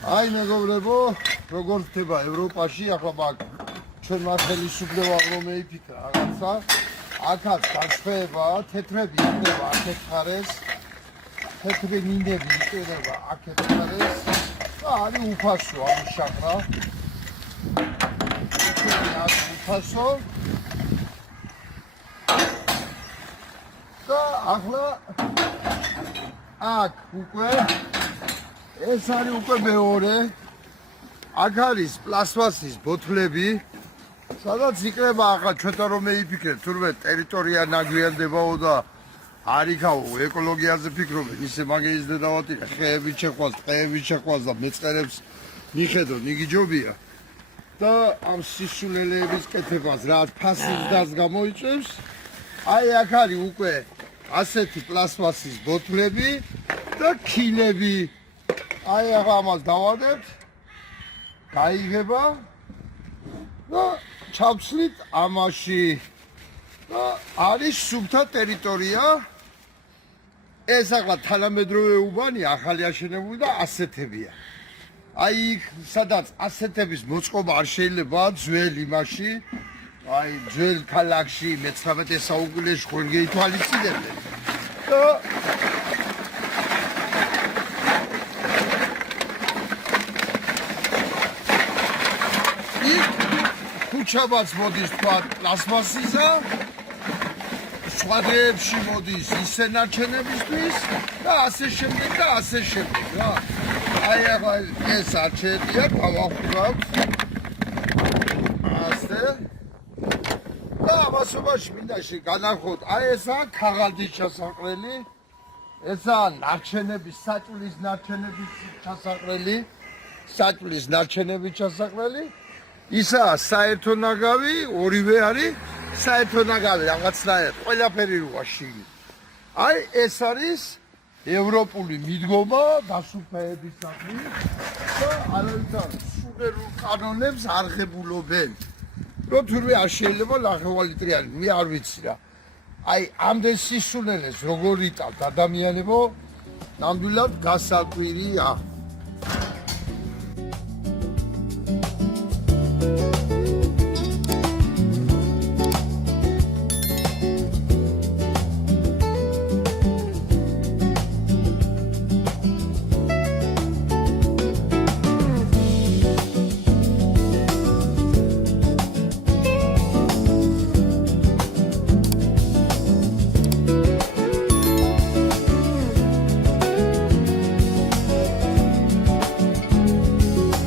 აი მეგობრებო, როგორ ხდება ევროპაში, ახლა მაგ ჩვენმა ხელისუფლებამ რომ ეიფიქრა რაღაცა, აქაც განსხვავება, თეთრები იქნება აქეთ ხარეს, თეთრი მინდები იქნება აქეთ ხარეს და არის უფასო ამის შახრა. არის უფასო და ახლა აქ უკვე ეს არის უკვე მეორე. აქ არის პლასმასის ბოთლები, სადაც იქნება ახლა ჩვენთან რომ მეიფიქრეთ, თურმე ტერიტორია ნაგვიანდებაო და არ იქაო ეკოლოგიაზე ფიქრობენ, ისე მაგეის დედავატირა, ხეები შეყვას და მეწყერებს მიხედონ, იგიჯობია. და ამ სისულელეების კეთებას რაც ფასიზდას გამოიწვევს, აი აქ არის უკვე ასეთი პლასმასის ბოთლები და ქილები. აი ახლა ამას დავადებთ, გაიგება და ჩავცლით ამაში და არის სუფთა ტერიტორია. ეს ახლა თანამედროვე უბანი ახალი აშენებული და ასეთებია. აი იქ სადაც ასეთების მოწყობა არ შეიძლება ძველ იმაში, აი ძველ ქალაქში მე-19 საუკუნეში ხომ გეითვალისწინებდნენ და ქუჩაბაც მოდის თქვა პლასმასისა, სხვა დღეებში მოდის ისე ნარჩენებისთვის და ასე შემდეგ და ასე შემდეგ რა. აი ახლა ეს არჩევია, გავახურავთ ასე და ამასობაში მინდაში განახოთ, აი ესაა ქაღალდის ჩასაყრელი, ესაა ნარჩენების, საჭვლის ნარჩენების ჩასაყრელი, საჭვლის ნარჩენების ჩასაყრელი. ისაა საერთო ნაგავი, ორივე არის საერთო ნაგავი რაღაცნაირად, ყველაფერი როა შიგნით. აი ეს არის ევროპული მიდგომა დასუფეების სახით და არავითარ სუვერენ კანონებს არ ღებულობენ. რომ თურმე არ შეიძლება ნახევარი ტრიანი, მე არ ვიცი რა. აი ამდენ სისულელეს როგორ იტავთ ადამიანებო, ნამდვილად გასაკვირია.